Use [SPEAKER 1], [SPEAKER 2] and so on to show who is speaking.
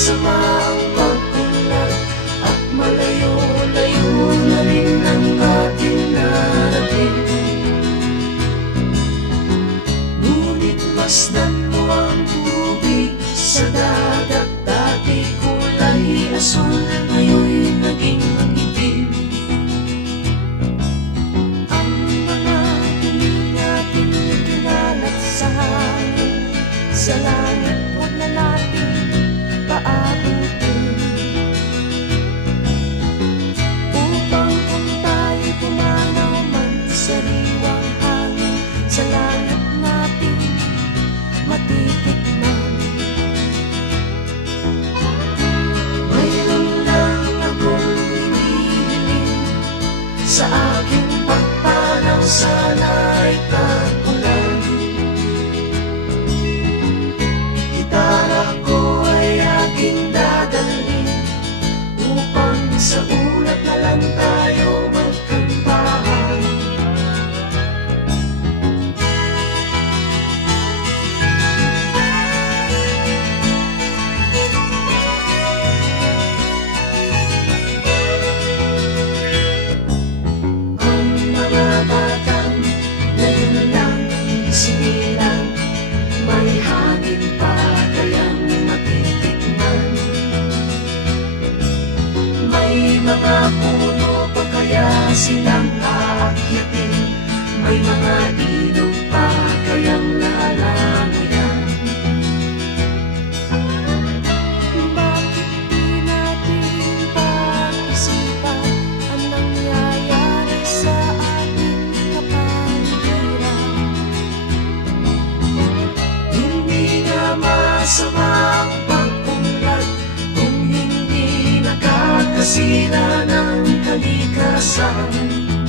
[SPEAKER 1] masama ang pagbilag At malayo-layo na rin ang ating narating. Ngunit masdan mo ang tubig sa dagat Dati kulay asul ngayon'y naging ang itim. Ang mga tuwing natin nagkinalat sa sa. silang aakyatin May mga ilog pa kayang lalangoyan Bakit di natin pag-isipan Ang nangyayari sa ating kapaligiran Hindi nga masama ang pagpunlad Kung hindi nakakasina ng halika sa'kin